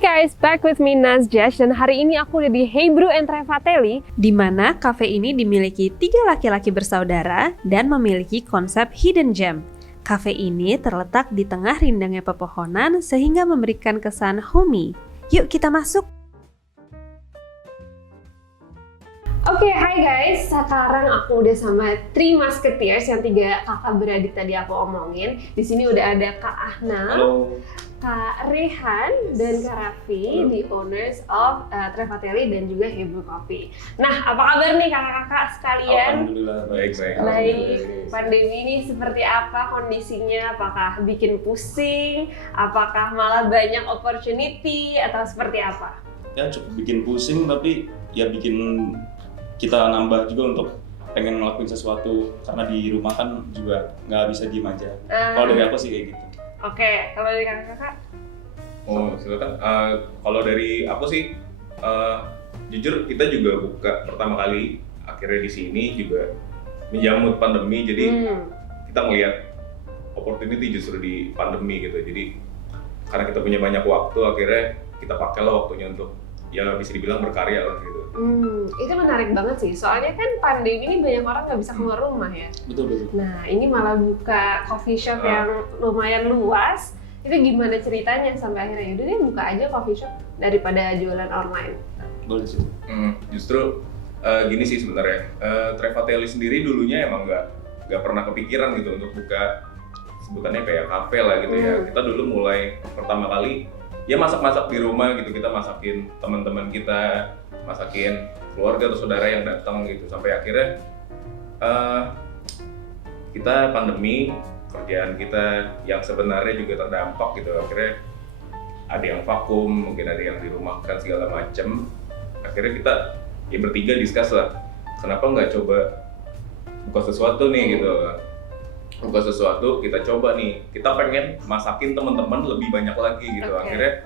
guys, back with me Nazjash dan hari ini aku udah di Hey Brew and Trevatelli, di mana kafe ini dimiliki 3 laki-laki bersaudara dan memiliki konsep hidden gem. Kafe ini terletak di tengah rindangnya pepohonan sehingga memberikan kesan homey. Yuk kita masuk. Oke, hai guys. Sekarang aku udah sama Three Musketeers yang 3 kakak beradik tadi aku omongin. Di sini udah ada Kak Ahna, Halo. Kak Rehan, dan Kak Raffi, the owners of Trevatelli dan juga Hey Brew Coffee. Nah, apa kabar nih kakak-kakak sekalian? Alhamdulillah baik. Baik. Pandemi ini seperti apa kondisinya? Apakah bikin pusing? Apakah malah banyak opportunity atau seperti apa? Ya cukup bikin pusing tapi ya bikin kita nambah juga untuk pengen ngelakuin sesuatu karena di rumah kan juga nggak bisa diem aja. Kalau dari aku sih kayak gitu. Oke, kalau dari kakak-kakak? Oh silakan. Kalau dari aku sih, jujur kita juga buka pertama kali akhirnya di sini juga menjamu pandemi, jadi kita ngelihat opportunity justru di pandemi gitu. Jadi karena kita punya banyak waktu, akhirnya kita pakailah waktunya untuk ya bisa dibilang berkarya lah gitu. Itu menarik banget sih, soalnya kan pandemi ini banyak orang nggak bisa keluar rumah ya. Betul. Nah, ini malah buka coffee shop yang lumayan luas. Itu gimana ceritanya sampai akhirnya yaudah deh buka aja coffee shop daripada jualan online? Boleh sih. Justru gini sih sebenarnya, Trevatelli sendiri dulunya emang nggak pernah kepikiran gitu untuk buka sebutannya kayak kafe lah gitu ya. Kita dulu mulai pertama kali ya masak-masak di rumah gitu, kita masakin teman-teman kita, masakin keluarga atau saudara yang datang gitu, sampai akhirnya kita pandemi, kerjaan kita yang sebenarnya juga terdampak gitu, akhirnya ada yang vakum, mungkin ada yang dirumahkan segala macem. Akhirnya kita ya bertiga discuss lah, kenapa nggak coba buka sesuatu nih gitu. Buka sesuatu, kita coba nih, kita pengen masakin teman-teman lebih banyak lagi gitu. Akhirnya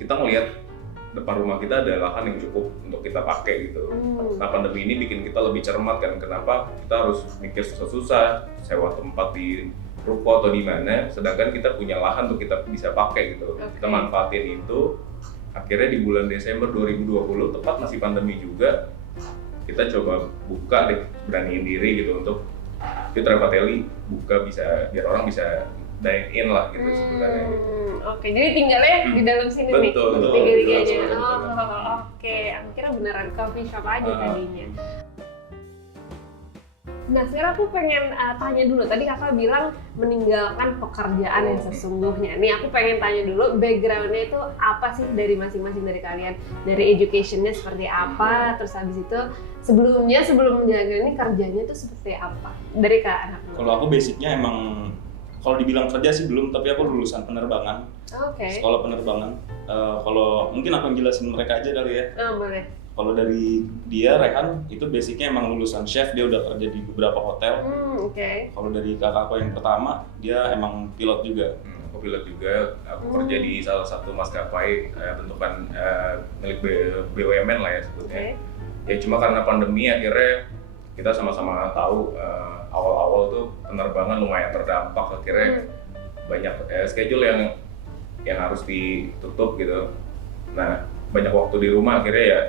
kita ngelihat depan rumah kita ada lahan yang cukup untuk kita pakai gitu. Nah pandemi ini bikin kita lebih cermat kan, kenapa kita harus mikir susah-susah sewa tempat di ruko atau di mana, sedangkan kita punya lahan untuk kita bisa pakai gitu. Kita manfaatin itu. Akhirnya di bulan Desember 2020, tepat masih pandemi juga, kita coba buka deh, beraniin diri gitu untuk Trevatelli buka, bisa biar orang bisa dine in lah gitu sebenarnya. Oke, jadi tinggalnya di dalam sini nih. Betul. Tiga-tiganya. Oke. Aku kira beneran coffee shop aja tadinya. Nah, sekarang aku pengen tanya dulu. Tadi kakak bilang meninggalkan pekerjaan yang sesungguhnya. Nih, aku pengen tanya dulu background-nya itu apa sih dari masing-masing dari kalian? Dari education-nya seperti apa? Terus habis itu sebelum menjalankan ini kerjanya itu seperti apa? Dari Kak Anak. Kalau aku basicnya emang kalau dibilang kerja sih belum, tapi aku lulusan penerbangan. Sekolah penerbangan. Kalau mungkin aku jelasin mereka aja kali ya. Boleh. Kalau dari dia, Rehan, itu basicnya emang lulusan chef, dia udah kerja di beberapa hotel. Kalau dari kakakku yang pertama, dia emang pilot juga. Aku pilot juga, aku kerja di salah satu maskapai bentukan milik BUMN lah ya sebutnya. Ya cuma karena pandemi akhirnya kita sama-sama tahu awal-awal tuh penerbangan lumayan terdampak, akhirnya banyak schedule yang harus ditutup gitu. Nah banyak waktu di rumah, akhirnya ya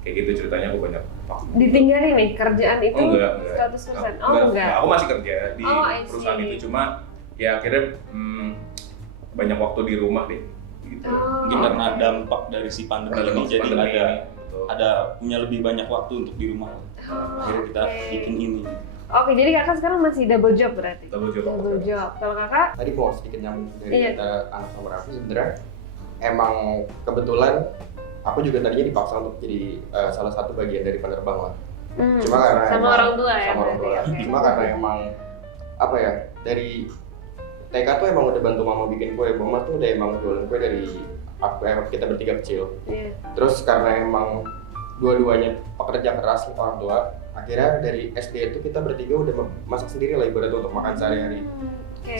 kayak gitu ceritanya, aku banyak waktu. Ditinggalin nih kerjaan itu? Enggak. 100%? Enggak. Aku masih kerja di perusahaan itu, cuma ya akhirnya banyak waktu di rumah deh gitu. Mungkin karena dampak dari si pandemi ini, jadi ada punya lebih banyak waktu untuk di rumah. Akhirnya kita bikin ini. Oke, jadi kakak sekarang masih double job berarti? Double job. Kalau kakak? Tadi mau sedikit nyambung dari kata Anak sama Raffi, sebenarnya emang kebetulan aku juga tadinya dipaksa untuk jadi salah satu bagian dari penerbang lah. Cuma karena sama emang, orang tua ya? Sama orang tua. Cuma karena emang apa ya, dari TK tuh emang udah bantu mama bikin kue. Mama tuh udah emang jualan kue dari kita bertiga kecil. Terus karena emang dua-duanya pekerja keras orang tua, akhirnya dari SD itu kita bertiga udah masak sendiri lah ibaratnya untuk makan sehari-hari.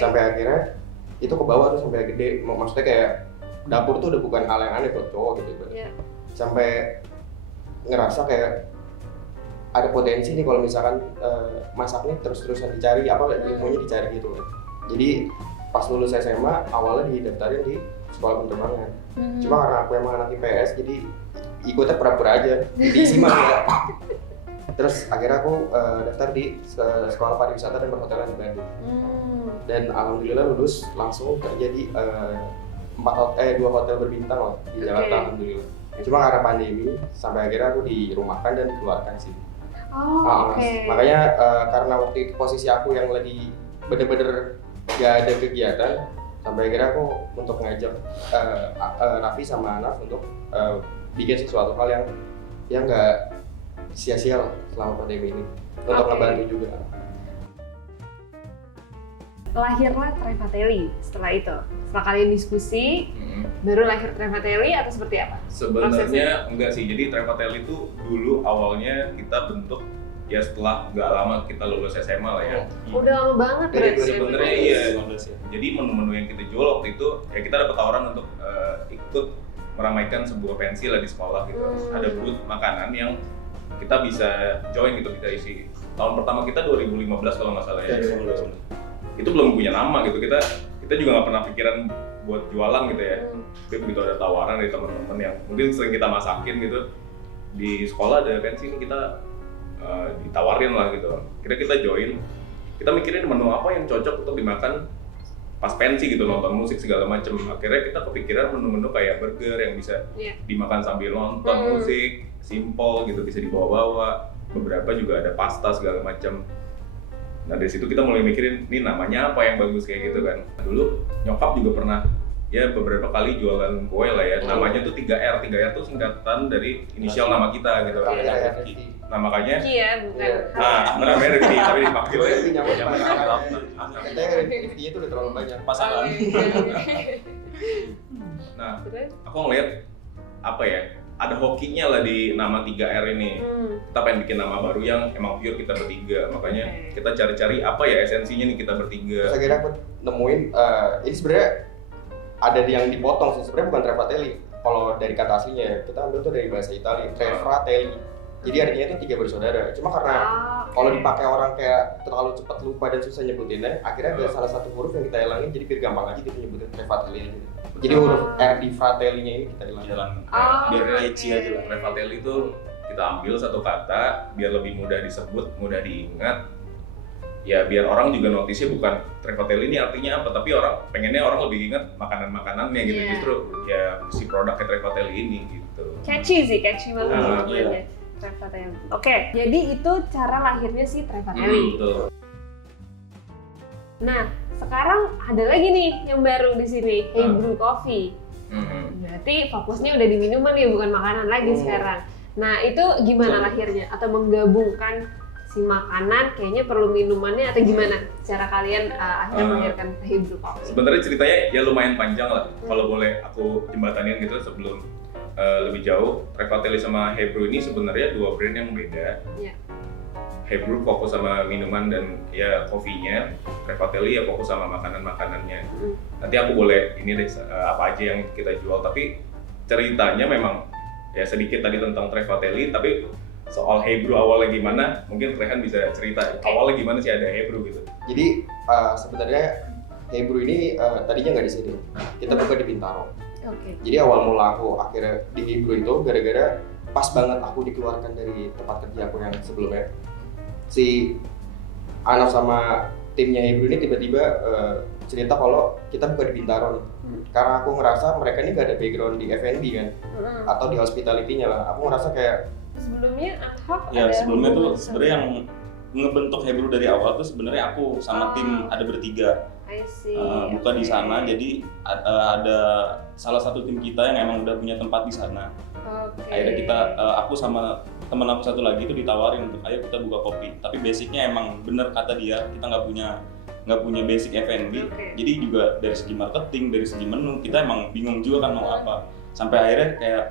Sampai akhirnya itu ke bawah tuh sampai gede. Maksudnya kayak dapur tuh udah bukan hal yang aneh buat cowok gitu. Sampai ngerasa kayak ada potensi nih kalau misalkan masaknya terus-terusan dicari, ilmunya dicari gitu. Jadi pas lulus SMA awalnya didaftarin di sekolah penerbangan. Cuma karena aku emang anak IPS jadi ikutnya pura-pura aja, diisi mah ya. Terus akhirnya aku daftar di sekolah pariwisata dan perhotelan di Bandung. Dan alhamdulillah lulus langsung kerja di 2 hotel berbintang lah di Jakarta alhamdulillah. Cuma karena pandemi sampai akhirnya aku dirumahkan dan dikeluarkan sih. Makanya karena waktu itu posisi aku yang lagi bener-bener gak ada kegiatan, sampai akhirnya aku untuk ngajak Raffi sama Anaf untuk bikin sesuatu hal yang gak sia-sia lah selama pandemi ini untuk ngebantu juga. Lahirlah Trevatelli setelah itu. Setelah kalian diskusi, baru lahir Trevatelli atau seperti apa? Sebenarnya enggak sih. Jadi Trevatelli itu dulu awalnya kita bentuk ya setelah nggak lama kita lulus SMA lah ya. Udah lama banget berarti. Sebenarnya iya. Jadi menu-menu yang kita jual waktu itu ya kita dapat tawaran untuk ikut meramaikan sebuah pensi lah di sekolah gitu. Ada booth makanan yang kita bisa join gitu, kita isi. Tahun pertama kita 2015 kalau nggak salah ya. Itu belum punya nama gitu, kita juga nggak pernah pikiran buat jualan gitu ya. Tapi begitu ada tawaran dari teman-teman yang mungkin sering kita masakin gitu, di sekolah ada pensi kita ditawarin lah gitu. Kira kita join, kita mikirin menu apa yang cocok untuk dimakan pas pensi gitu, nonton musik segala macem. Akhirnya kita kepikiran menu-menu kayak burger yang bisa dimakan sambil nonton musik, simple gitu, bisa dibawa-bawa. Beberapa juga ada pasta segala macam. Nah dari situ kita mulai mikirin, nih namanya apa yang bagus kayak gitu kan. Nah, dulu nyokap juga pernah ya beberapa kali jualan kue lah ya. Namanya tuh 3R. 3R tuh singkatan dari inisial nama kita gitu. Nah makanya namanya Rifki tapi dipanggil katanya Rifki itu udah terlalu banyak pasangan. Nah aku ngeliat apa ya, ada hokinya lah di nama 3R ini. Kita pengen bikin nama baru yang emang pure kita bertiga. Makanya kita cari-cari apa ya esensinya nih kita bertiga. Terus akhirnya aku nemuin ini sebenarnya ada yang dipotong sih, sebenarnya bukan Trevatelli. Kalau dari kata aslinya ya, kita ambil tuh dari bahasa Italia, Trevatelli. Jadi artinya itu 3 bersaudara. Cuma karena kalau dipakai orang kayak terlalu cepat lupa dan susah nyebutinnya, akhirnya ada salah satu huruf yang kita hilangin, jadi biar gampang aja kita nyebutin Trevatelli gitu. Jadi huruf R di Fratelli-nya ini kita hilangin. Biar kece aja lah. Trevatelli itu kita ambil satu kata biar lebih mudah disebut, mudah diingat. Ya biar orang juga notice-nya bukan Trevatelli ini artinya apa, tapi pengennya orang lebih ingat makanan-makanannya gitu. Justru ya si produknya Trevatelli ini gitu. Catchy banget namanya. Trevatelli. Oke, jadi itu cara lahirnya si Trevatelli. Betul. Nah, sekarang ada lagi nih yang baru di sini, Hebrew Coffee. Berarti fokusnya udah di minuman ya, bukan makanan lagi sekarang. Nah, itu gimana lahirnya? Atau menggabungkan si makanan, kayaknya perlu minumannya atau gimana? Cara kalian akhirnya melahirkan Hebrew Coffee? Sebenarnya ceritanya ya lumayan panjang lah. Kalau boleh aku jembatanin gitu sebelum lebih jauh. Trevatelli sama Hebrew ini sebenarnya 2 brand yang beda. Hebrew fokus sama minuman dan ya kopinya, Trevatelli ya fokus sama makanan-makanannya. Nanti aku boleh ini deh apa aja yang kita jual, tapi ceritanya memang ya sedikit tadi tentang Trevatelli, tapi soal Hebrew awalnya gimana, mungkin Rehan bisa cerita awalnya gimana sih ada Hebrew gitu. Jadi sebenarnya Hebrew ini tadinya nggak di sini, kita buka di Bintaro. Jadi awal mula aku akhirnya di Hebrew itu gara-gara pas banget aku dikeluarkan dari tempat kerja aku yang sebelumnya. Si Anaf sama timnya Hebrew ini tiba-tiba cerita kalau kita buka di Bintaro nih. Karena aku ngerasa mereka ini gak ada background di F&B kan, atau di hospitality-nya lah. Aku ngerasa kayak sebelumnya Anhok sebelumnya tuh sebenarnya yang ngebentuk Hebrew dari awal tuh sebenarnya aku sama tim ada bertiga. Buka di sana, jadi ada salah satu tim kita yang emang udah punya tempat di sana. Akhirnya kita, aku sama teman aku satu lagi itu ditawarin untuk ayo kita buka kopi. Tapi basicnya emang bener kata dia, kita nggak punya basic F&B. Jadi juga dari segi marketing, dari segi menu kita emang bingung juga kan mau apa. Sampai akhirnya kayak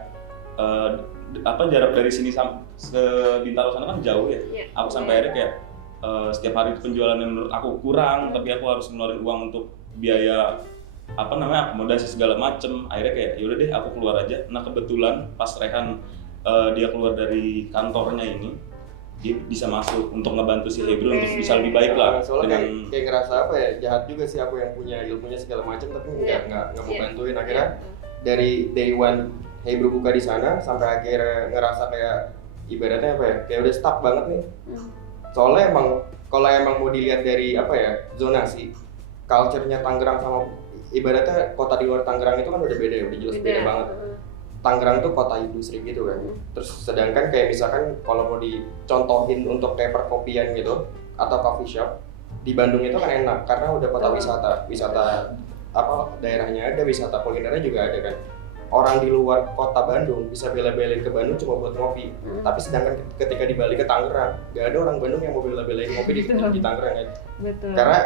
jarak dari sini ke Bintaro sana kan jauh ya. Aku sampai akhirnya kayak setiap hari penjualan yang menurut aku kurang, tapi aku harus ngeluarin uang untuk biaya akomodasi segala macem. Akhirnya kayak yaudah deh aku keluar aja. Nah kebetulan pas Rehan dia keluar dari kantornya ini, dia bisa masuk untuk ngebantu si Hebrew untuk bisa lebih baik lah. Soalnya dengan kayak ngerasa apa ya, jahat juga sih aku yang punya ilmunya segala macam tapi nggak mau bantuin. Akhirnya dari day one Hebrew buka di sana sampai akhirnya ngerasa kayak ibaratnya apa ya, kayak udah stuck banget nih. Soalnya emang kalau emang mau dilihat dari apa ya, zonasi culture-nya Tangerang sama ibaratnya kota di luar Tangerang itu kan udah beda ya, udah jelas beda banget. Tangerang tuh kota industri gitu kan. Terus sedangkan kayak misalkan kalau mau dicontohin untuk kayak perkopian gitu atau coffee shop di Bandung itu kan enak karena udah kota wisata apa daerahnya ada, wisata kulinernya juga ada kan. Orang di luar kota Bandung bisa bela-belain ke Bandung cuma buat ngopi. Tapi sedangkan ketika dibalik ke Tangerang, gak ada orang Bandung yang mau bela-belain ngopi di Tangerang kan. Betul. Karena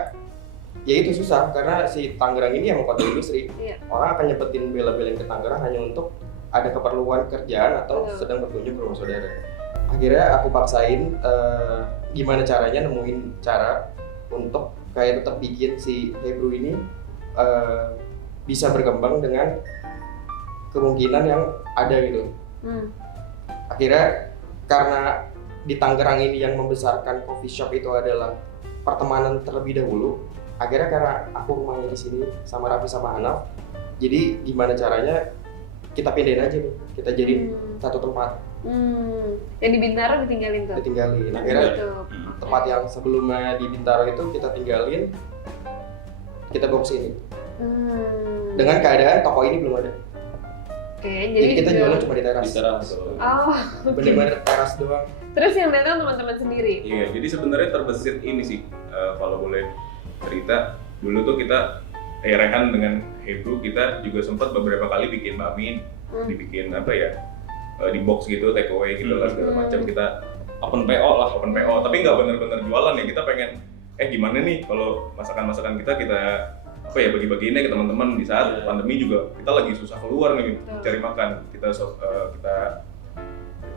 ya itu susah karena si Tangerang ini emang kota industri. Orang akan nyepetin bela-belain ke Tangerang hanya untuk ada keperluan kerjaan atau sedang berkunjung ke rumah saudara. Akhirnya aku paksain gimana caranya nemuin cara untuk kayak tetap bikin si Hebrew ini bisa berkembang dengan kemungkinan yang ada gitu. Akhirnya karena di Tangerang ini yang membesarkan coffee shop itu adalah pertemanan terlebih dahulu. Akhirnya karena aku rumahnya di sini sama Raffi sama Hanaf, jadi gimana caranya kita pindahin aja nih, kita jadiin satu tempat. Yang di Bintaro ditinggalin tuh? Ditinggalin. Akhirnya tempat yang sebelumnya di Bintaro itu kita tinggalin, kita bawa ke sini. Dengan keadaan toko ini belum ada. Jadi kita jualnya cuma di teras. Bener-bener teras doang. Terus yang datang teman-teman sendiri? Iya, jadi sebenarnya terbesit ini sih, kalau boleh cerita. Dulu tuh kita Rehan dengan Hebrew kita juga sempat beberapa kali bikin bakmi, dibikin apa ya, di box gitu, take away gitu lah segala macam. Kita open PO, tapi nggak bener-bener jualan ya. Kita pengen gimana nih kalau masakan kita apa ya, bagi-bagiinnya ke teman-teman di saat pandemi juga kita lagi susah keluar nih cari makan. Kita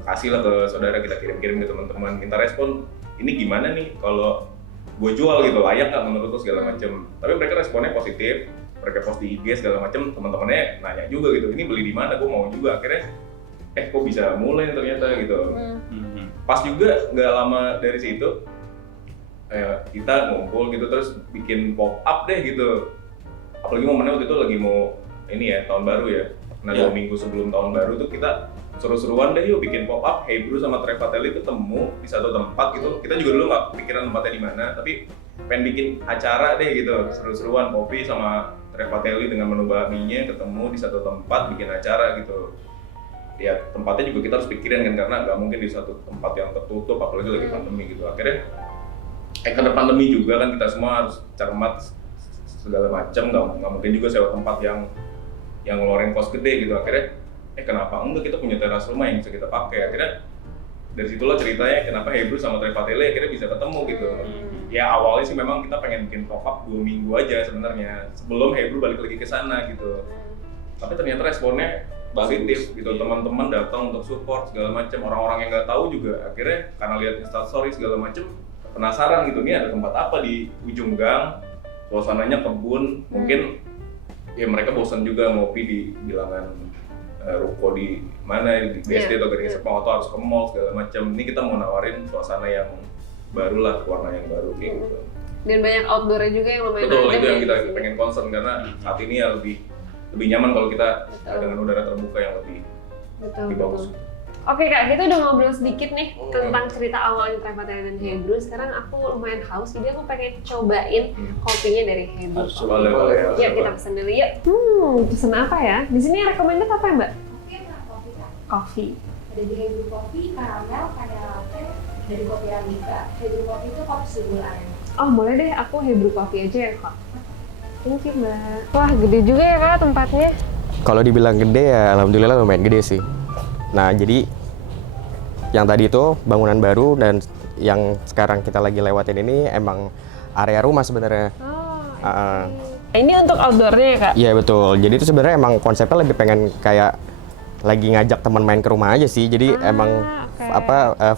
kasih lah ke saudara, kita kirim-kirim ke teman-teman, minta respon ini gimana nih kalau gue jual gitu, layak nggak menurut lo segala macem. Tapi mereka responnya positif, mereka post di IG segala macem, teman-temannya nanya juga gitu, ini beli di mana, gue mau juga. Akhirnya kok bisa mulai ternyata gitu. Pas juga nggak lama dari situ kita ngumpul gitu, terus bikin pop up deh gitu. Apalagi momennya waktu itu lagi mau ini ya, tahun baru ya. Nah 2 minggu sebelum tahun baru tuh kita seru-seruan deh yuk bikin pop up. Hebrew sama Trevatelli ketemu di satu tempat gitu. Kita juga dulu nggak pikiran tempatnya di mana, tapi pengen bikin acara deh gitu, seru-seruan. Kopi sama Trevatelli dengan menu bakminya ketemu di satu tempat bikin acara gitu. Ya tempatnya juga kita harus pikirin kan, karena nggak mungkin di satu tempat yang tertutup, apalagi lagi pandemi gitu. Akhirnya karena pandemi juga kan kita semua harus cermat segala macam, nggak mungkin juga sewa tempat yang ngeluarin kos gede gitu. Akhirnya kenapa enggak kita punya teras rumah yang bisa kita pakai. Akhirnya dari situlah ceritanya kenapa Hebrew sama Trevatelli akhirnya bisa ketemu gitu. Ya awalnya sih memang kita pengen bikin pop up 2 minggu aja sebenarnya sebelum Hebrew balik lagi ke sana gitu. Tapi ternyata responnya positif gitu. Teman-teman datang untuk support segala macam. Orang-orang yang nggak tahu juga akhirnya karena lihat Instastory segala macam penasaran gitu, nih ada tempat apa di ujung gang, suasananya kebun, mungkin ya mereka bosan juga ngopi di bilangan ruko di mana di BSD atau Gading Serpong atau harus ke mall segala macam. Ini kita mau nawarin suasana yang baru lah, warna yang baru kayak gitu. Dan banyak outdoornya juga yang lumayan. Betul, itu yang kita pengen concern karena saat ini ya lebih nyaman kalau kita dengan udara terbuka yang lebih bagus. Oke Kak, kita udah ngobrol sedikit nih tentang cerita awalnya Trevatelli dan Hebrew. Sekarang aku lumayan haus, jadi aku pengen cobain kopinya dari Hebrew. Boleh. Ya kita pesen dulu yuk. Pesen apa ya? Di sini recommended apa ya Mbak? Kopi Kak. Kopi. Ada di Hebrew Coffee, karamel, vanilla latte, dari kopi Arabica. Hebrew Coffee itu kopi segul aren. Oh boleh deh, aku Hebrew Coffee aja ya Kak. Thank you Mbak. Wah gede juga ya Kak tempatnya. Kalau dibilang gede ya alhamdulillah lumayan gede sih. Nah jadi yang tadi itu bangunan baru dan yang sekarang kita lagi lewatin ini emang area rumah sebenarnya. Ini untuk outdoornya ya Kak? Iya betul. Jadi itu sebenarnya emang konsepnya lebih pengen kayak lagi ngajak teman main ke rumah aja sih. Jadi emang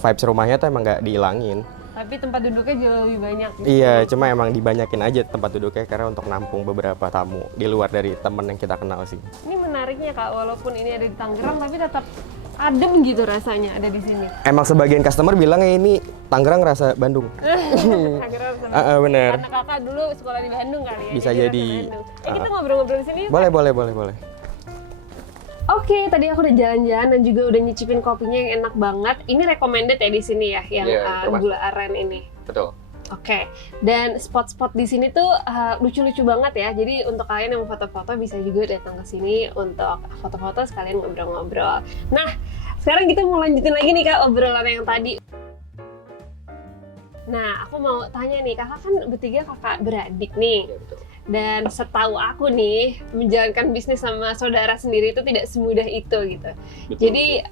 vibes rumahnya tuh emang nggak dihilangin. Tapi tempat duduknya jauh lebih banyak. Iya, cuma emang dibanyakin aja tempat duduknya karena untuk nampung beberapa tamu di luar dari temen yang kita kenal sih. Ini menariknya Kak, walaupun ini ada di Tangerang tapi tetap adem gitu rasanya ada di sini. Emang sebagian customer bilangnya ini Tangerang rasa Bandung. Bener. Karena kakak dulu sekolah di Bandung kali ya. Bisa jadi. jadi. Kita ngobrol-ngobrol di sini. Boleh. Oke, tadi aku udah jalan-jalan dan juga udah nyicipin kopinya yang enak banget. Ini recommended ya di sini ya, yang gula aren ini. Betul. Oke, dan spot-spot di sini tuh lucu-lucu banget ya. Jadi untuk kalian yang mau foto-foto bisa juga datang ke sini untuk foto-foto sekalian ngobrol-ngobrol. Nah, sekarang kita mau lanjutin lagi nih Kak obrolan yang tadi. Nah, aku mau tanya nih, kakak kan bertiga kakak beradik nih. Ya, betul. Dan setahu aku nih, menjalankan bisnis sama saudara sendiri itu tidak semudah itu gitu. Betul. Jadi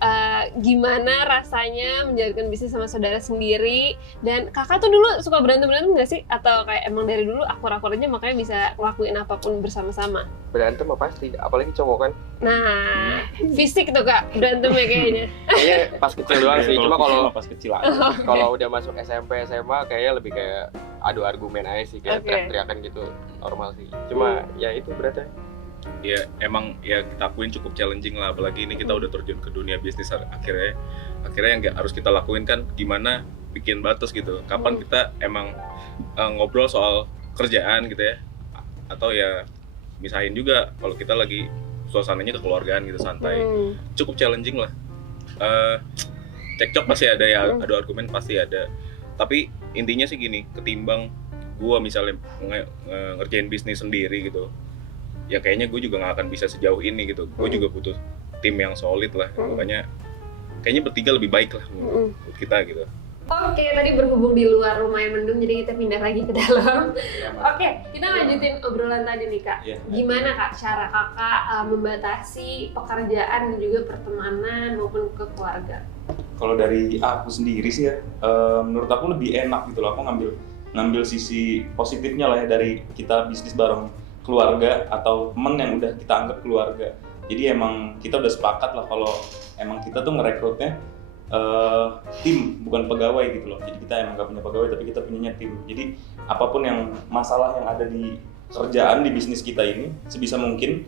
gimana rasanya menjalankan bisnis sama saudara sendiri? Dan kakak tuh dulu suka berantem-berantem nggak sih? Atau kayak emang dari dulu akur-akur aja makanya bisa ngelakuin apapun bersama-sama? Berantem mah pasti, apalagi cowok kan. Nah, fisik tuh Kak, berantemnya kayaknya. Kayaknya pas kecil doang sih, cuma kalau pas kecil aja. kalau udah masuk SMP, SMA kayaknya lebih kayak adu argumen aja sih, kayak Oke. teriak-teriakan gitu, normal sih. Cuma ya itu beratnya. Ya emang ya kita akuin cukup challenging lah, apalagi ini kita udah terjun ke dunia bisnis akhirnya yang nggak harus kita lakuin kan gimana bikin batas gitu, kapan kita emang ngobrol soal kerjaan gitu ya, atau ya misahin juga kalau kita lagi suasananya kekeluargaan gitu, santai. Cukup challenging lah. Cekcok pasti ada ya, adu argumen pasti ada, tapi intinya sih gini, ketimbang gua misalnya ngerjain bisnis sendiri gitu, ya kayaknya gue juga nggak akan bisa sejauh ini gitu. Gue juga butuh tim yang solid lah, makanya kayaknya bertiga lebih baik lah buat kita gitu. Oke, tadi berhubung di luar lumayan mendung, jadi kita pindah lagi ke dalam. Oke, kita lanjutin obrolan tadi nih Kak. Iya. Gimana Kak cara kakak membatasi pekerjaan dan juga pertemanan maupun ke keluarga? Kalau dari aku sendiri sih ya, menurut aku lebih enak gitu loh. Aku ngambil sisi positifnya lah ya dari kita bisnis bareng keluarga atau temen yang udah kita anggap keluarga. Jadi emang kita udah sepakat lah kalau emang kita tuh ngerekrutnya tim bukan pegawai gitu loh. Jadi kita emang gak punya pegawai tapi kita punyanya tim. Jadi apapun yang masalah yang ada di kerjaan di bisnis kita ini sebisa mungkin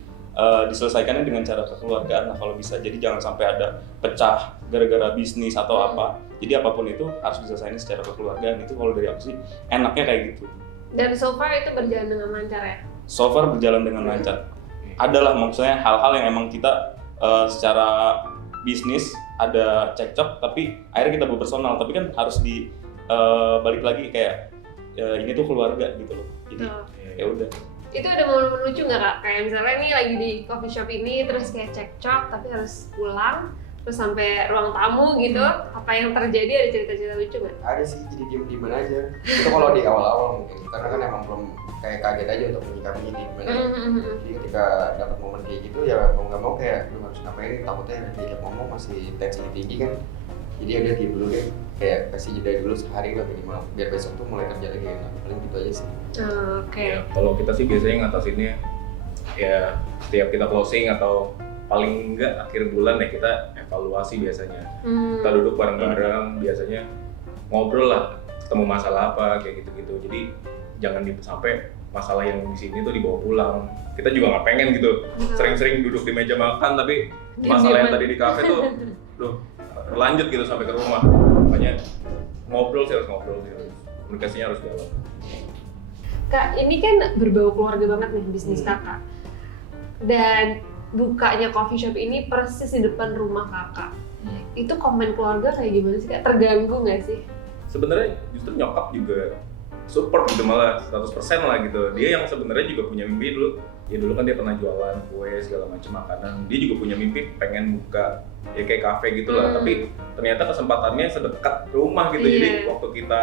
diselesaikannya dengan cara kekeluargaan lah kalau bisa. Jadi jangan sampai ada pecah gara-gara bisnis atau apa. Jadi apapun itu harus diselesaikan secara kekeluargaan. Itu kalau dari aku sih enaknya kayak gitu. Dan so far itu berjalan dengan lancar ya? So far berjalan dengan lancar. Adalah maksudnya hal-hal yang emang kita secara bisnis ada cekcok tapi akhirnya kita berpersonal, tapi kan harus balik lagi kayak ini tuh keluarga gitu loh. Jadi ya udah. Itu ada momen lucu nggak Kak? Kayak misalnya nih lagi di coffee shop ini terus kayak cekcok tapi harus pulang terus sampai ruang tamu gitu, apa yang terjadi, ada cerita-cerita lucu nggak? Ada sih, jadi diem-dieman aja. Itu kalau di awal-awal mungkin, karena kan emang belum kayak kaget aja untuk menyikapinya di gimana. Jadi ketika dapat momen kayak gitu ya mau nggak mau kayak lu harus ngapain, takutnya diajak ngomong masih tensinya tinggi kan. Jadi ya udah diem dulu deh, kayak kasih jeda dulu sehari lah minimal, biar besok tuh mulai kerja lagi enak. Paling gitu aja sih. Oke. Ya, kalau kita sih biasanya ngatasinnya ya setiap kita closing atau paling enggak akhir bulan ya kita evaluasi biasanya. Kita duduk bareng-bareng, biasanya ngobrol lah, ketemu masalah apa kayak gitu-gitu. Jadi jangan sampai masalah yang di sini tuh dibawa pulang. Kita juga nggak pengen gitu sering-sering duduk di meja makan tapi masalah yang tadi di kafe tuh berlanjut gitu sampai ke rumah. Makanya ngobrol sih, harus ngobrol sih, komunikasinya harus jalan. Kak, ini kan berbau keluarga banget nih bisnis kakak. Dan bukanya coffee shop ini persis di depan rumah kakak. Itu komen keluarga kayak gimana sih Kak? Terganggu nggak sih? Sebenarnya justru nyokap juga support gitu, malah 100% lah gitu. Dia yang sebenarnya juga punya mimpi dulu. Ya dulu kan dia pernah jualan kue segala macam makanan. Dia juga punya mimpi pengen buka ya kayak kafe gitu lah. Tapi ternyata kesempatannya sedekat rumah gitu. Jadi waktu kita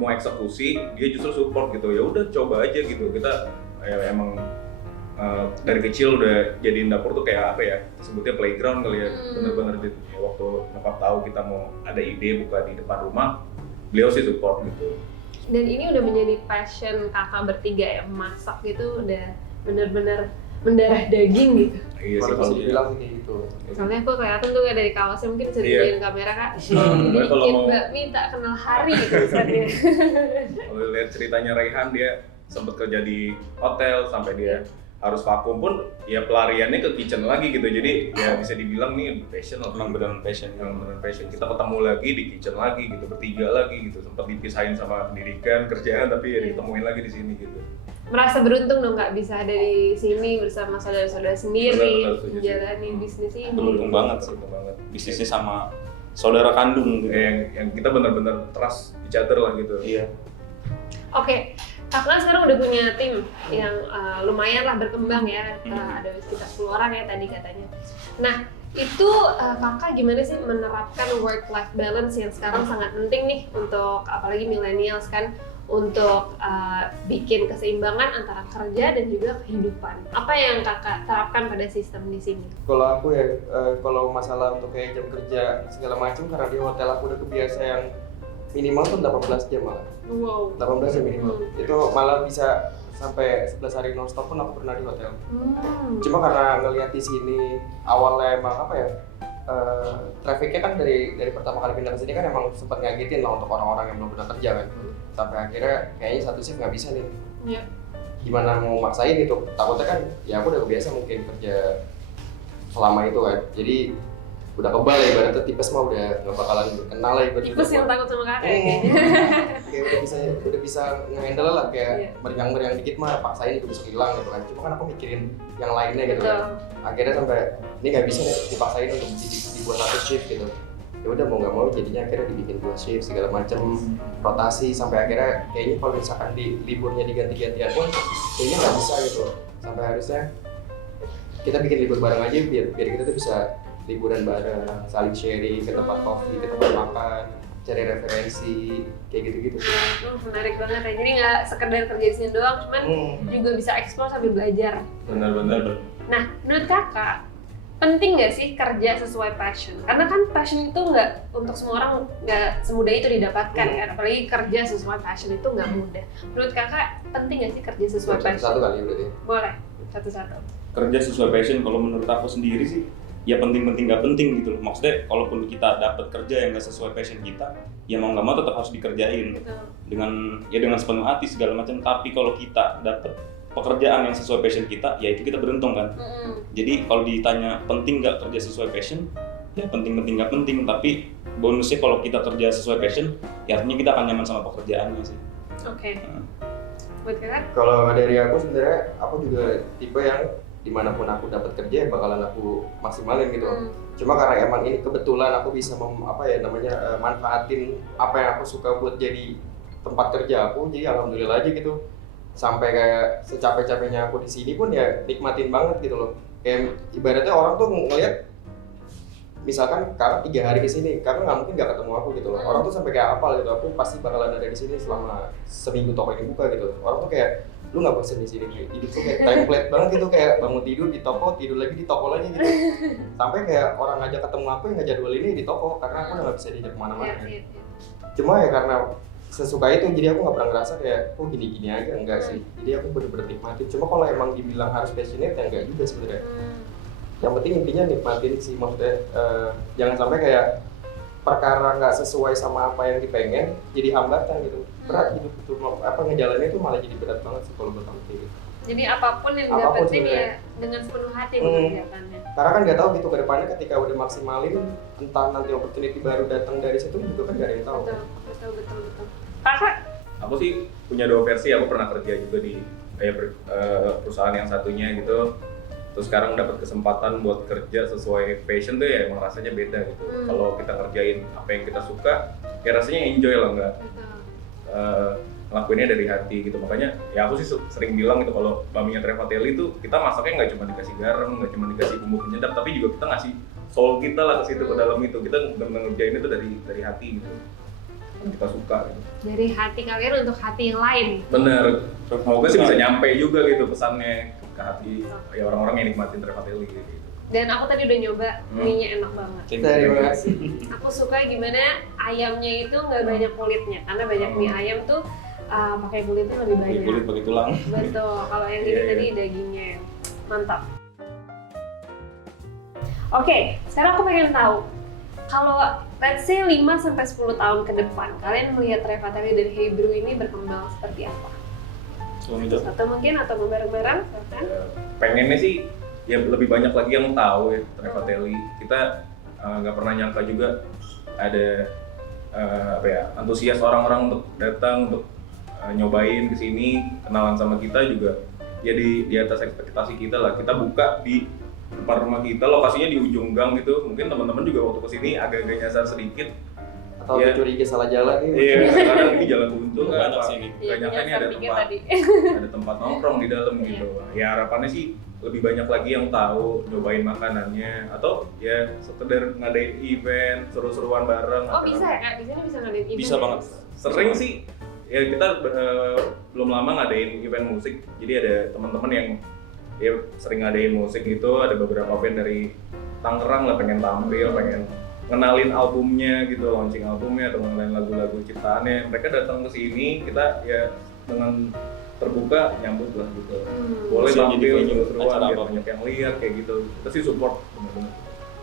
mau eksekusi, dia justru support gitu. Ya udah coba aja gitu. Kita ya, emang dari kecil udah jadiin dapur tuh kayak apa ya, sebutnya playground kali ya. Bener-bener ya, waktu nyokap tahu kita mau ada ide buka di depan rumah, beliau sih support gitu. Dan ini udah menjadi passion kakak bertiga ya, masak gitu udah bener-bener mendarah daging gitu. Iya sih, Kalau kalau bilang sih kayak gitu. Soalnya aku kelihatan tuh dari kaosnya, mungkin bisa dilihatin kamera Kak. Kalau Bikin mau- bakmi tak kenal hari tulisannya. Kalau lihat ceritanya Raihan, dia sempat kerja di hotel sampai dia harus vakum pun ya pelariannya ke kitchen lagi gitu. Jadi ya bisa dibilang nih passion lah. Emang beneran passion. Kita ketemu lagi di kitchen lagi gitu, bertiga lagi gitu. Sempat dipisahin sama pendidikan, kerjaan, tapi ya ditemuin lagi di sini gitu. Merasa beruntung dong nggak bisa ada di sini bersama saudara-saudara sendiri Benar, menjalani bisnis ini. Beruntung banget sih. Bisnisnya sama saudara kandung gitu. Yang kita benar-benar trust each other lah gitu. Iya. Oke, kakak sekarang udah punya tim yang lumayan lah berkembang ya, ada sekitar 10 orang ya tadi katanya. Nah, itu kakak gimana sih menerapkan work-life balance yang sekarang sangat penting nih untuk apalagi millennials kan, untuk bikin keseimbangan antara kerja dan juga kehidupan. Apa yang kakak terapkan pada sistem di sini? Kalau aku ya, kalau masalah untuk kayak jam kerja segala macam, karena di hotel aku udah kebiasa yang minimal tuh 18 jam malah. Wow. 18 jam minimal. Itu malah bisa sampai 11 hari non-stop pun aku pernah di hotel. Cuma karena ngelihat di sini awalnya emang apa ya, trafficnya kan dari pertama kali pindah ke sini kan emang sempat ngagetin lah untuk orang-orang yang belum pernah kerja kan. Sampai akhirnya kayaknya satu shift nggak bisa nih. Iya. Gimana mau maksain gitu? Takutnya kan ya aku udah kebiasa mungkin kerja selama itu kan. Jadi udah kebal ya, ibaratnya tipes mah udah nggak bakalan kenal lah ibaratnya. Tipes yang takut sama kakak kayaknya. Kayak udah bisa nge-handle lah, kayak meriang-meriang dikit mah paksain itu bisa hilang gitu kan. Cuma kan aku mikirin yang lainnya gitu kan. Akhirnya sampai ini nggak bisa nih dipaksain untuk dibuat satu shift gitu. Ya udah mau nggak mau jadinya akhirnya dibikin 2 shift segala macam, rotasi sampai akhirnya kayaknya kalau misalkan di liburnya diganti-gantian pun kayaknya nggak bisa gitu. Sampai harusnya kita bikin libur bareng aja biar kita tuh bisa liburan bareng, saling sharing ke tempat kopi, ke tempat makan, cari referensi, kayak gitu-gitu sih. Menarik banget ya, jadi nggak sekedar kerja di sini doang, cuman juga bisa explore sambil belajar. Benar-benar. Nah, menurut kakak, penting nggak sih kerja sesuai passion? Karena kan passion itu nggak, untuk semua orang nggak semudah itu didapatkan kan, apalagi kerja sesuai passion itu nggak mudah. Menurut kakak, penting nggak sih kerja sesuai passion? Satu kali berarti? Boleh, satu-satu. Kerja sesuai passion kalau menurut aku sendiri sih ya penting-penting nggak penting gitu loh. Maksudnya kalaupun kita dapat kerja yang nggak sesuai passion kita, ya mau nggak mau tetap harus dikerjain. Betul. dengan sepenuh hati segala macam. Tapi kalau kita dapat pekerjaan yang sesuai passion kita, ya itu kita beruntung kan. Jadi kalau ditanya penting nggak kerja sesuai passion, ya penting-penting nggak penting. Tapi bonusnya kalau kita kerja sesuai passion, ya artinya kita akan nyaman sama pekerjaannya sih. Oke. Buat kakak? Kalau dari aku sebenarnya aku juga tipe yang dimanapun aku dapat kerja ya bakalan aku maksimalin gitu. Cuma karena emang ini kebetulan aku bisa manfaatin apa yang aku suka buat jadi tempat kerja aku, jadi alhamdulillah aja gitu. Sampai kayak secapek-capeknya aku di sini pun ya nikmatin banget gitu loh. Kayak ibaratnya orang tuh ngelihat misalkan kakak 3 hari ke sini, kakak nggak mungkin nggak ketemu aku gitu loh. Orang tuh sampai kayak apal gitu, aku pasti bakalan ada di sini selama seminggu toko ini buka gitu. Orang tuh kayak lu nggak bosan di sini, hidup tuh kayak template banget gitu, kayak bangun tidur di toko, tidur lagi di toko lagi gitu. Sampai kayak orang ngajak ketemu aku yang nggak jadwal ini di toko karena aku udah nggak bisa diajak kemana-mana. Cuma ya karena sesuka itu jadi aku nggak pernah ngerasa kayak gini-gini aja, enggak sih. Jadi aku bener-bener nikmatin. Cuma kalau emang dibilang harus passionate ya enggak juga sebenarnya. Yang penting intinya nikmatin sih, maksudnya jangan sampai kayak perkara nggak sesuai sama apa yang dipengen jadi hambatan gitu. Berat hidup itu, ngejalaninnya itu malah jadi berat banget sih kalau buat aku kayak gitu. Jadi apapun yang dapetin ya dengan sepenuh hati mengerjakannya. Karena kan nggak tahu gitu ke depannya ketika udah maksimalin, entah nanti opportunity baru datang dari situ juga kan nggak ada yang tahu. Betul. Kakak? Aku sih punya 2 versi. Aku pernah kerja juga di perusahaan yang satunya gitu. Terus sekarang dapat kesempatan buat kerja sesuai passion tuh ya emang rasanya beda gitu. Kalau kita ngerjain apa yang kita suka, kayak rasanya enjoy lah, nggak ngelakuinnya dari hati gitu. Makanya ya aku sih sering bilang gitu, kalau baminya Trevatelli itu kita masaknya nggak cuma dikasih garam, nggak cuma dikasih bumbu penyedap, tapi juga kita ngasih soul kita lah ke situ, ke dalam itu. Kita benar-benar ngerjain itu dari hati gitu, yang kita suka gitu. Dari hati kalian untuk hati yang lain. Bener, semoga sih bisa nyampe juga gitu pesannya ke hati ya orang-orang yang nikmatin Trevatelli gitu. Dan aku tadi udah nyoba, mie-nya enak banget. Terima kasih. Aku suka gimana ayamnya itu nggak banyak kulitnya, karena banyak mie ayam tuh pakai kulitnya lebih banyak. Kulit pakai tulang. Betul. Kalau yang ini tadi dagingnya, mantap. Oke, sekarang aku pengen tahu, kalau let's say 5-10 tahun ke depan, kalian melihat Trevatelli dan Hebrew ini berkembang seperti apa? Sebelum itu Atau mungkin atau bareng-bareng, kan? Ya, pengennya sih ya lebih banyak lagi yang tahu ya Trevatelli. Kita nggak pernah nyangka juga ada antusias orang-orang untuk datang untuk nyobain kesini, kenalan sama kita juga ya di atas ekspektasi kita lah. Kita buka di depan rumah kita, lokasinya di ujung gang gitu. Mungkin teman-teman juga waktu kesini agak-agak nyasar sedikit. Atau Iya. curiga salah jalan gitu. Iya, sekarang ini jalan buntu kan, Banyak Pak. sih ini. Iya, Banyaknya ini ada nyasar dikit tempat, tadi. ada tempat nongkrong di dalam gitu. Ya harapannya sih lebih banyak lagi yang tahu, nyobain makanannya, atau ya sekedar ngadain event, seru-seruan bareng. Oh bisa ya Kak? Di sini bisa ngadain event? bisa ya? banget. Sering sih, ya kita belum lama ngadain event musik. Jadi ada teman-teman yang ya sering ngadain musik itu, ada beberapa band dari Tangerang lah pengen tampil, pengen ngenalin albumnya gitu, launching albumnya atau ngenalin lagu-lagu ciptaannya. Mereka datang ke sini, kita ya dengan terbuka nyambut lah gitu. Boleh Bisa jadi tampil venue seru-seruan acara biar apapun. banyak yang lihat kayak gitu. Kita sih support benar-benar.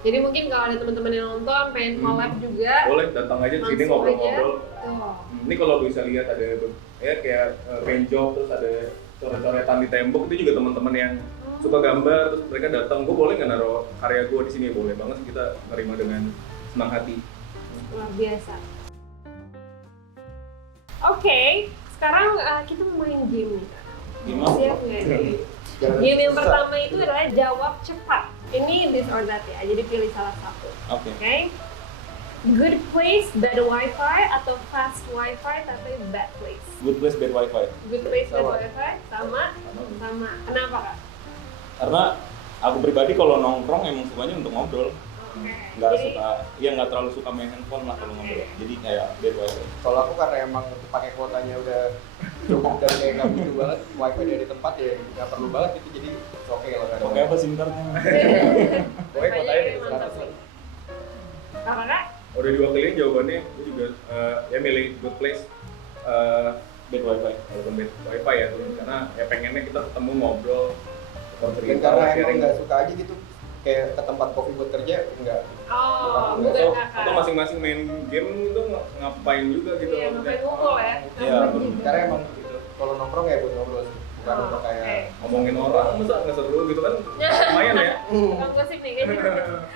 Jadi mungkin kalau ada teman-teman yang nonton pengen collab juga, Boleh datang aja di sini Langsung ngobrol-ngobrol. tuh. Ini kalau bisa lihat ada ya kayak paint job, terus ada coret-coretan di tembok, itu juga teman-teman yang suka gambar, terus mereka datang, gue boleh nggak naruh karya gue di sini? Boleh banget sih, kita nerima dengan senang hati. Luar biasa. Oke, sekarang kita mau main game nih Kak. Game apa? Siap nggak nih? Jangan Game yang susah. pertama itu adalah jawab cepat. Ini this or that ya, jadi pilih salah satu. Oke. Oke? Good place, bad wifi, atau fast wifi tapi bad place? Good place, bad wifi. Good place, bad Sama. wifi, sama? Sama. Kenapa Kak? Karena aku pribadi kalau nongkrong emang sukanya untuk ngobrol. Oke. Nggak Jadi, suka, ya nggak terlalu suka main handphone lah kalau ngobrol. Jadi kayak bad wifi. Kalau aku karena emang pakai kuotanya udah cukup dan kayak nggak butuh banget wifi dari tempat ya nggak perlu banget gitu, jadi oke lah. nggak ada Oke apa SIM cardnya? Pokoknya kuotanya dari mantap 100 lah. nih. Apa Kak? Udah diwakilin jawabannya, gue juga ya milih good place, Bad wifi. walaupun bad wifi ya, karena ya pengennya kita ketemu ngobrol, tukar Dan cerita, karena emang sharing. nggak suka aja gitu, kayak ke tempat kopi buat kerja enggak. Oh, Bukan. bukan Atau, Kakak. atau masing-masing main game itu ngapain juga gitu. Iya, maksudnya. ngapain ngumpul ya? Iya, Ngapain bener. juga. Karena emang gitu. Kalau nongkrong ya buat ngobrol sih, bukan Oh, untuk kayak oke. Ngomongin orang, masa nggak seru gitu kan, lumayan ya. Tukang gosip nih kayaknya.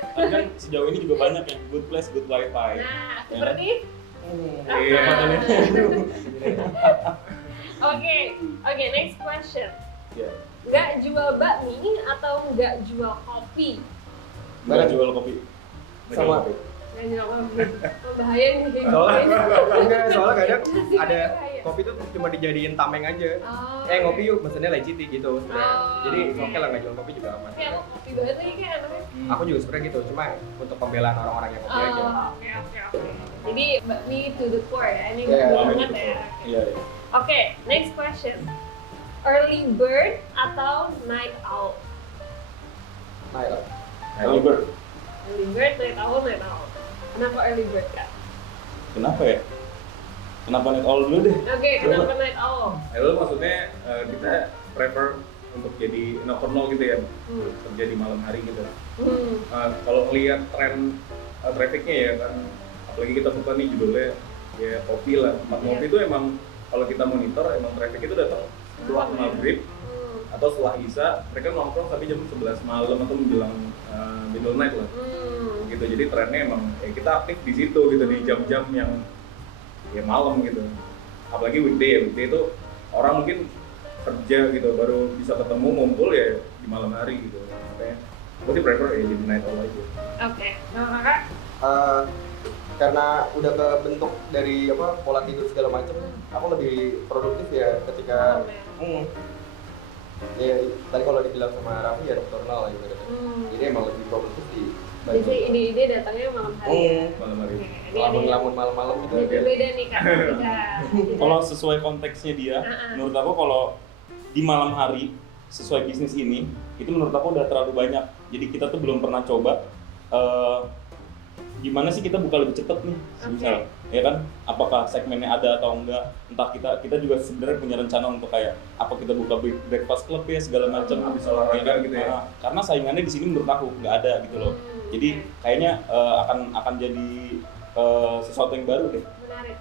Tapi kan sejauh ini juga banyak yang good place, good wifi. Nah, Ya. seperti Iya. Oke, next question. Ya. Nggak jual bakmi atau nggak jual kopi? Nggak jual kopi. Sama. Nggak jual kopi. Oh, bahaya nih. Soalnya kadang ada Bahaya. kopi tuh cuma dijadiin tameng aja. Oh, Ngopi yuk, maksudnya legit gitu sebenarnya. Oh, Jadi oke. oke lah nggak jual kopi juga aman. Tapi aku kopi banget lagi kan anaknya. Aku juga sebenarnya gitu, cuma untuk pembelaan orang-orang yang kopi aja. Oh, oke. Jadi bakmi to the core ya. Ini Iya, betul bakmi banget to the ya. Iya. Iya. Oke, next question. Early bird atau night owl? Nah, ya. Early bird. Early bird, night owl. Kenapa early bird Kak? Kenapa ya? Kenapa night owl dulu deh? Oke, kenapa night owl? Itu maksudnya kita prefer untuk jadi nocturnal gitu ya, Hmm. kerja di malam hari gitu. Hmm. Kalau ngelihat tren trafficnya ya kan, apalagi kita buka nih judulnya ya kopi lah, tempat Iya. kopi itu emang kalau kita monitor emang traffic itu datang setelah Malam ya? maghrib Hmm. atau setelah isya, mereka nongkrong sampai jam 11 malam atau menjelang middle night lah Hmm. gitu. Jadi trennya emang ya kita aktif di situ gitu di jam-jam yang ya malam gitu. Apalagi weekday itu orang mungkin kerja gitu baru bisa ketemu ngumpul ya di malam hari gitu. Makanya gue sih prefer ya jadi night owl aja. Oke, kalau Kakak? Karena udah kebentuk dari pola tidur segala macam, aku lebih produktif ya ketika ya tadi kalau dibilang sama Raffi ya nocturnal lah gitu. Jadi emang lebih produktif di Jadi ide-ide datangnya malam hari ya? Malam hari. Oke, ini ada lamun-lamun malam-malam gitu. yang berbeda nih Kak. Kalau sesuai konteksnya dia, menurut aku kalau di malam hari sesuai bisnis ini, itu menurut aku udah terlalu banyak. Jadi kita tuh belum pernah coba gimana sih kita buka lebih cepet nih, misal, ya kan? Apakah segmennya ada atau enggak? Entah kita juga sebenarnya punya rencana untuk kayak apa kita buka breakfast club ya segala macam, Habis olahraga kan? gitu ya. Nah, karena saingannya di sini menurut aku nggak ada gitu loh. Jadi kayaknya akan jadi sesuatu yang baru deh. Menarik.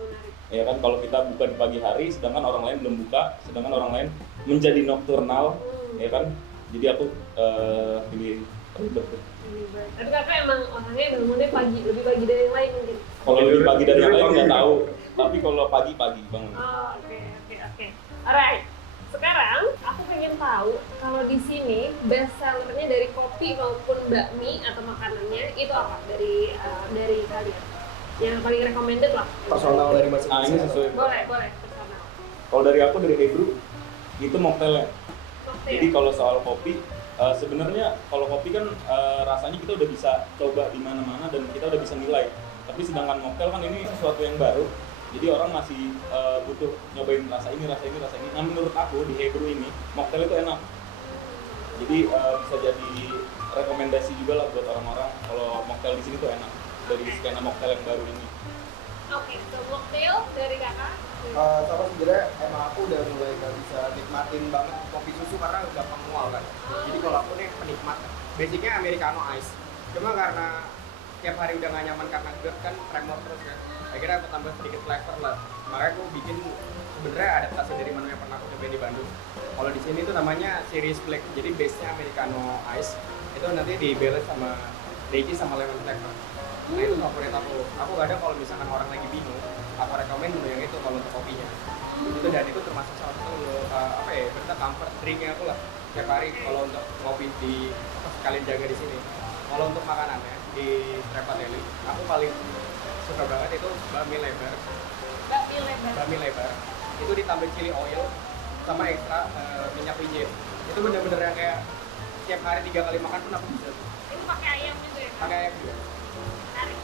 Ya kan, kalau kita buka di pagi hari, sedangkan orang lain belum buka, sedangkan orang lain menjadi nocturnal, ya kan. Jadi aku pilih early bird. Tapi kakak emang orangnya bangunnya pagi, lebih pagi dari yang lain mungkin. Kalau lebih pagi dari yang lain nggak tahu, tapi kalau pagi bangun. Oh, oke. Alright. Sekarang aku pengen tahu kalau di sini best sellernya dari kopi maupun bakmi atau makanannya itu apa dari kalian? Yang paling recommended lah. Personal dari masing-masing. Ini sesuai. Boleh personal. Kalau dari aku, dari Hebrew itu mocktailnya. Cocktail. Jadi kalau soal kopi, sebenarnya kalau kopi kan rasanya kita udah bisa coba di mana-mana dan kita udah bisa nilai. Tapi sedangkan mocktail kan ini sesuatu yang baru. Jadi orang masih butuh nyobain rasa ini. Nah, menurut aku di Hebrew ini mocktail itu enak. Jadi bisa jadi rekomendasi juga lah buat orang-orang kalau mocktail di sini tuh enak dari skena mocktail yang baru ini. Oke, so mocktail dari kakak. Sama sebenarnya emang aku udah mulai gak bisa nikmatin banget kopi susu karena gampang mual kan. Jadi kalau aku nih penikmat, basicnya Americano ice. Cuma karena tiap hari udah gak nyaman karena GERD kan tremor terus kan. Akhirnya aku tambah sedikit flavor lah. Makanya aku bikin sebenarnya adaptasi dari menu yang pernah aku cobain di Bandung. Kalau di sini tuh namanya Series Black. Jadi base-nya Americano ice. Itu nanti di balance sama daisy sama lemon flavor. Nah itu favorit aku. Aku kadang kalau misalkan orang lagi bingung, aku rekomen menu yang itu kalau untuk kopinya. Itu dan itu termasuk salah satu berarti comfort drinknya aku lah. Tiap hari kalau untuk kopi di sekalian jaga di sini. Kalau untuk makanannya di Trepatelli, aku paling suka banget itu bakmi lebar. Itu ditambah chili oil sama ekstra minyak wijen. Itu bener-bener yang kayak tiap hari 3 kali makan pun aku bisa. Itu pakai ayam gitu ya? Pakai ayam juga. Menarik.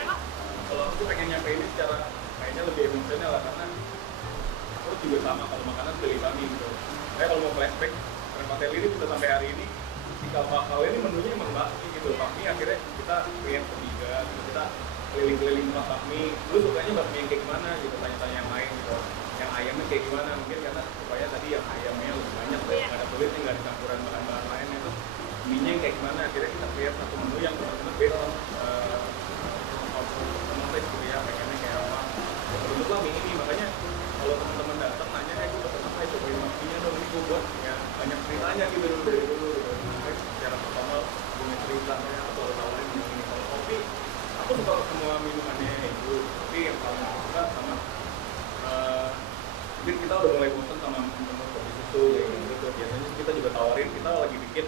Kakak? Kalau aku pengen nyampe ini secara kayaknya lebih emosional lah, karena aku juga sama kalau makanan pilih bakmi gitu. Saya kalau mau flashback, Trepatelli ini bisa sampai hari ini di Kalpakal ini menunya emang bakmi gitu. Bakmi akhirnya kita lihat bertiga, gitu. Kita keliling-keliling tempat bakmi. Lu sukanya bakmi yang kayak gimana gitu, tanya-tanya yang lain gitu. Yang ayamnya kayak gimana, mungkin karena supaya tadi yang ayamnya lebih banyak, nggak ada kulitnya, nggak ada campuran bahan-bahan lain itu. Mie-nya yang kayak gimana, akhirnya kita lihat satu menu yang benar-benar based on gitu ya, pengennya kayak apa. Bentuklah mie ini, makanya kalau teman-teman datang nanya, gue pesen apa, cobain bakminya dong, ini gue buat ya banyak ceritanya gitu dari dulu gitu. Makanya secara pertama punya ceritanya atau lain ini. Kalau kopi, aku suka semua minumannya itu, tapi yang paling aku suka sama mungkin kita udah mulai bosan sama menu kopi susu kayak gitu. Biasanya kita juga tawarin, kita lagi bikin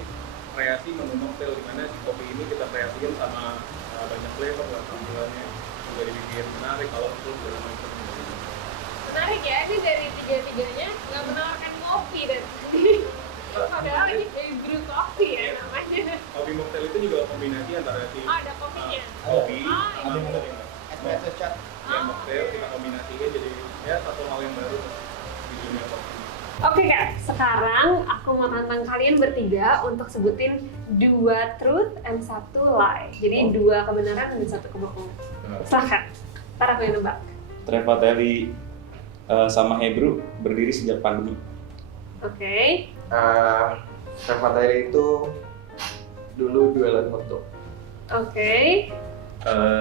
kreasi menu mocktail di mana si kopi ini kita kreasiin sama banyak flavor lah tampilannya, juga dibikin menarik kalau perlu segala macam. Menarik ya, ini dari tiga-tiganya nggak menawarkan kopi dan padahal ini brew coffee ya namanya. Kopi mocktail itu juga kombinasi antara si Ada kopinya. kopi Oh, sama iya. Espresso shot. yang mocktail kita kombinasikan jadi ya satu hal yang baru di dunia kopi. Oke kak, sekarang aku mau tantang kalian bertiga untuk sebutin 2 truth and 1 lie. Jadi 2 kebenaran dan 1 kebohongan. Silahkan, ntar aku yang nebak. Trepatelli sama Hebrew berdiri sejak pandemi. Oke. Trepatelli itu dulu jualan hotdog. Oke.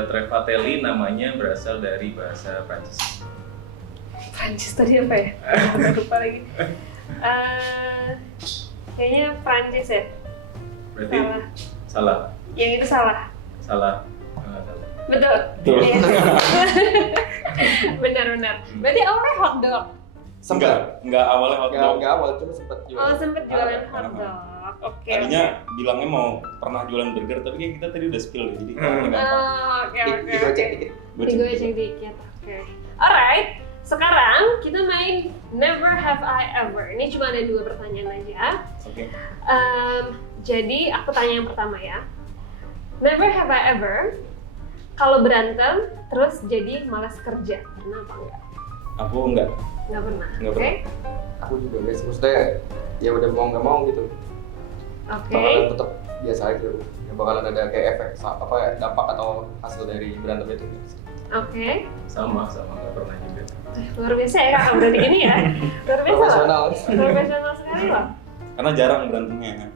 Trepatelli namanya berasal dari bahasa Prancis. Prancis tadi apa ya? Lupa lagi. Kayaknya Prancis ya? Berarti Salah. salah. Yang itu salah. Salah. Betul. Betul. Yes. Benar-benar. Berarti awalnya hotdog. Enggak awalnya hotdog. Enggak awal, cuma sempat jualan. Oh, sempet jualan hotdog. Oke. Tadinya bilangnya mau pernah jualan burger, tapi kayak kita tadi udah spill deh, jadi gampang. Oke. Digocek dikit. Digocek dikit. Oke. Alright. Sekarang kita main Never Have I Ever. Ini cuma ada 2 pertanyaan aja. Oke. Jadi aku tanya yang pertama ya. Never have I ever kalau berantem terus jadi malas kerja. Pernah apa enggak? Aku enggak. Nggak pernah. Nggak Oke. Aku juga guys, maksudnya ya udah mau nggak mau gitu. Oke. Bakalan tetap biasa aja. Ya bakalan ada kayak efek dampak atau hasil dari berantem itu. Oke. Sama nggak pernah juga. Luar biasa ya kakak berani gini ya. Luar biasa loh. Profesional. Profesional sekali loh. Karena jarang berantemnya.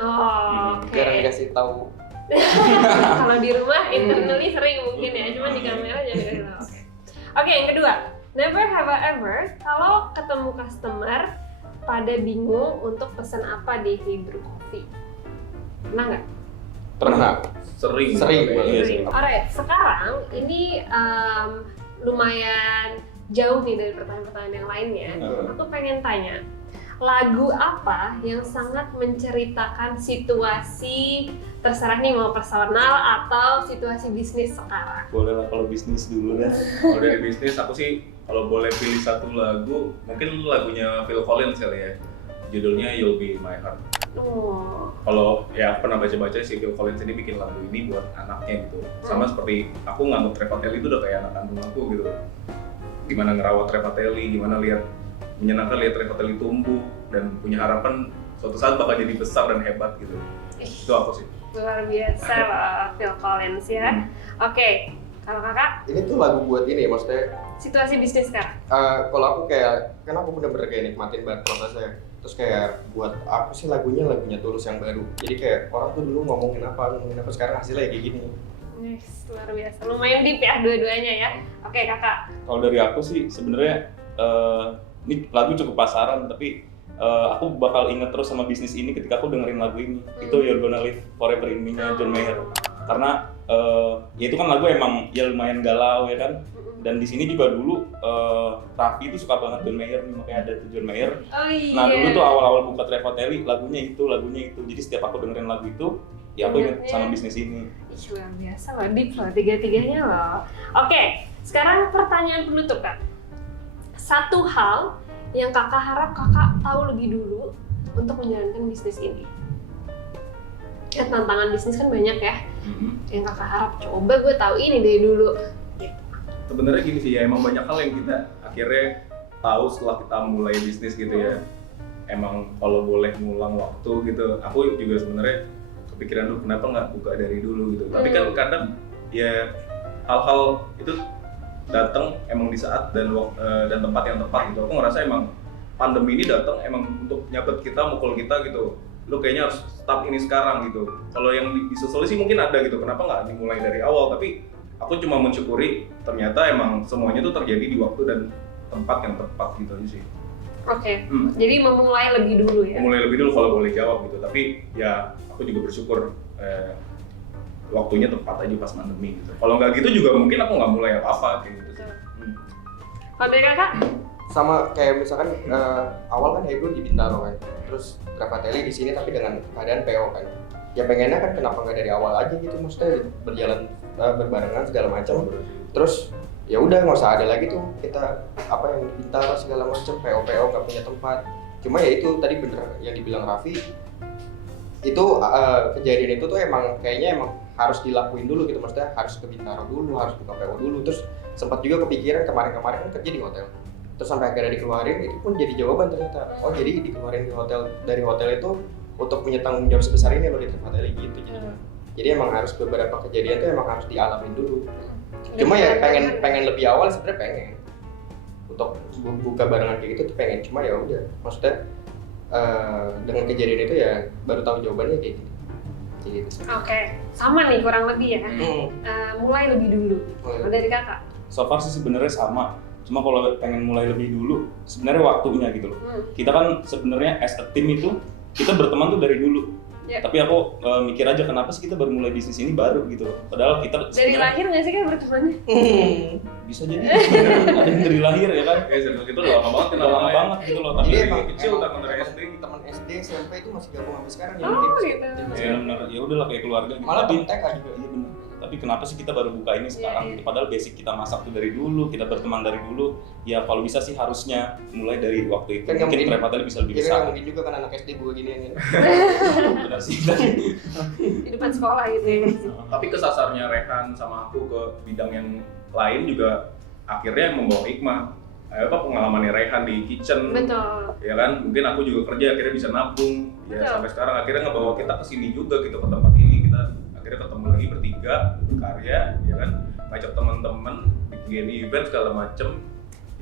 Oh, oke. Jarang dikasih tahu. Kalau di rumah internally sering mungkin ya, cuma di kamera jadi kasih tahu. Oke, yang kedua. never have I ever kalau ketemu customer pada bingung untuk pesan apa di Hebrew Coffee. Pernah nggak? Pernah. Sering. Iya, sering. Alright, sekarang ini lumayan jauh nih dari pertanyaan-pertanyaan yang lainnya. Aku pengen tanya, lagu apa yang sangat menceritakan situasi, terserah nih mau personal atau situasi bisnis sekarang? Boleh lah kalau bisnis dulu dah. Kalau dari bisnis aku sih kalau boleh pilih satu lagu, mungkin lagunya Phil Collins kali ya. Judulnya You'll Be My Heart. Oh. Kalau ya pernah baca-baca sih Phil Collins ini bikin lagu ini buat anaknya gitu. Sama seperti aku nganggep Revatelli itu udah kayak anak kandung aku gitu. Gimana ngerawat Revatelli, gimana menyenangkan lihat Revatelli tumbuh dan punya harapan suatu saat bakal jadi besar dan hebat gitu. Itu aku sih. Luar biasa loh Phil Collins ya. Oke, kalau kakak Ini tuh lagu buat ini ya, maksudnya situasi bisnis sekarang? kalau aku kayak, kan aku bener-bener kayak nikmatin banget prosesnya. Terus kayak buat aku sih lagunya Tulus yang baru. Jadi kayak orang tuh dulu ngomongin apa sekarang hasilnya kayak gini. Yes, luar biasa. Lumayan deep ya dua-duanya ya. Oke kakak. Kalau dari aku sih sebenarnya ini lagu cukup pasaran, tapi aku bakal inget terus sama bisnis ini ketika aku dengerin lagu ini. Itu You're Gonna Live Forever in Me-nya John Mayer. Karena ya itu kan lagu emang ya lumayan galau ya kan. Dan di sini juga dulu Raffi itu suka banget John Mayer, makanya ada tuh John Mayer. Oh iya. Nah dulu tuh awal-awal buka Revatelli lagunya itu. Jadi setiap aku dengerin lagu itu, ya aku inget sama bisnis ini. Ih, luar biasa loh, deep loh, tiga-tiganya loh. Oke, sekarang pertanyaan penutup kak. Satu hal yang kakak harap kakak tahu lebih dulu untuk menjalankan bisnis ini. Ya tantangan bisnis kan banyak ya. Yang kakak harap coba gue tahu ini dari dulu. Sebenarnya gini sih ya, emang banyak hal yang kita akhirnya tahu setelah kita mulai bisnis gitu ya. Emang kalau boleh ngulang waktu gitu, aku juga sebenarnya kepikiran dulu kenapa nggak buka dari dulu gitu. Tapi kan kadang ya hal-hal itu datang emang di saat dan tempat yang tepat gitu. Aku ngerasa emang pandemi ini datang emang untuk nyabet kita, mukul kita gitu. Lo kayaknya harus start ini sekarang gitu. Kalau yang disusul sih mungkin ada gitu. Kenapa nggak dimulai dari awal? Tapi aku cuma mensyukuri ternyata emang semuanya tuh terjadi di waktu dan tempat yang tepat gitu aja sih. Oke. Jadi memulai lebih dulu ya? Memulai lebih dulu kalau boleh jawab gitu, tapi ya aku juga bersyukur waktunya tepat aja pas pandemi gitu. Kalau nggak gitu juga mungkin aku nggak mulai apa-apa kayak gitu. Kalau dari kakak? Sama kayak misalkan awal kan Hebrew di Bintaro kan, terus Revatelli di sini tapi dengan keadaan PO kan. Ya pengennya kan kenapa nggak dari awal aja gitu, maksudnya berjalan berbarengan segala macam. Terus ya udah nggak usah ada lagi tuh kita apa yang di Bintaro segala macam, PO nggak punya tempat. Cuma ya itu tadi bener yang dibilang Raffi, itu kejadian itu tuh emang kayaknya emang harus dilakuin dulu gitu, maksudnya harus ke Bintaro dulu, harus buka PO dulu. Terus sempat juga kepikiran kemarin kan kerja di hotel. Terus sampai akhirnya dikeluarin, itu pun jadi jawaban ternyata. Oh jadi dikeluarin dari hotel itu untuk punya tanggung jawab sebesar ini loh di Revatelli gitu. Jadi emang harus beberapa kejadian tuh emang harus dialamin dulu. Cuma ya pengen lebih awal sebenarnya pengen untuk buka barengan kayak gitu tuh pengen. Cuma ya udah, maksudnya dengan kejadian itu ya baru tahu jawabannya kayak gitu. Oke, sama nih kurang lebih ya. Mulai lebih dulu. Kalau dari kakak? So far sih sebenarnya sama. Cuma kalau pengen mulai lebih dulu, sebenarnya waktunya gitu loh. Kita kan sebenarnya as a team itu kita berteman tuh dari dulu. Tapi aku mikir aja kenapa sih kita baru mulai bisnis ini baru gitu loh. Padahal kita dari lahir nggak sih kan bertemannya? Bisa jadi ada yang dari lahir ya kan. Serius itu udah lama banget, Lama banget gitu loh. Tapi Jadi dari kecil teman dari SD. Teman SD, SMP itu masih gabung sampai sekarang ya. Oh gitu. ya benar, ya udahlah kayak keluarga gitu. Malah Tapi TK juga. iya benar. Tapi kenapa sih kita baru buka ini sekarang? Padahal basic kita masak tuh dari dulu, kita berteman dari dulu. Ya kalau bisa sih harusnya mulai dari waktu itu. Kan Mungkin Revatelli bisa lebih Iya besar. kan mungkin juga kan anak SD gue gini ya. Benar sih. Di depan sekolah gitu ya. Tapi kesasarnya Rehan sama aku ke bidang yang lain juga akhirnya membawa hikmah. Pengalamannya Rehan di kitchen. Betul. Ya kan, mungkin aku juga kerja akhirnya bisa nabung. Ya Betul. sampai sekarang akhirnya ngebawa kita ke sini juga gitu, ke tempat ini. Kita akhirnya ketemu lagi bertiga, berkarya, ya kan, ngajak teman-teman, bikin event segala macem.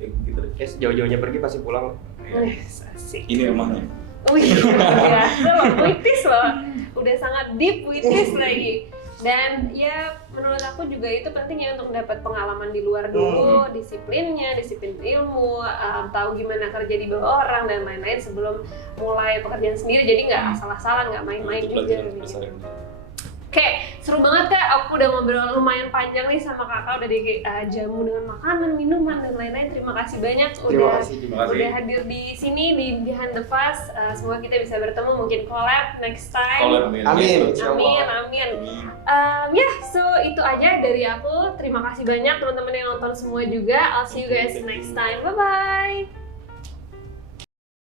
Ya gitu deh. Kayak sejauh-jauhnya pergi pasti pulang. Ya. Asik. Ini rumahnya. Wih, biasa loh, puitis loh. Udah sangat deep puitis lagi. Dan ya menurut aku juga itu penting ya untuk dapat pengalaman di luar dulu, disiplin ilmu, tahu gimana kerja di bawah orang dan lain-lain sebelum mulai pekerjaan sendiri. Jadi nggak asal-asalan, nggak main-main Itu juga. pelajaran Gitu. besar yang Oke, seru banget Kak. Aku udah ngobrol lumayan panjang nih sama Kakak, udah di jamu dengan makanan, minuman dan lain-lain. Terima kasih banyak Terima kasih. udah hadir di sini di Behind the Fuzz. Semoga kita bisa bertemu, mungkin collab next time. Collab. Amin. Amin. Ya, so itu aja dari aku. Terima kasih banyak teman-teman yang nonton semua juga. I'll see you guys next time. Bye bye.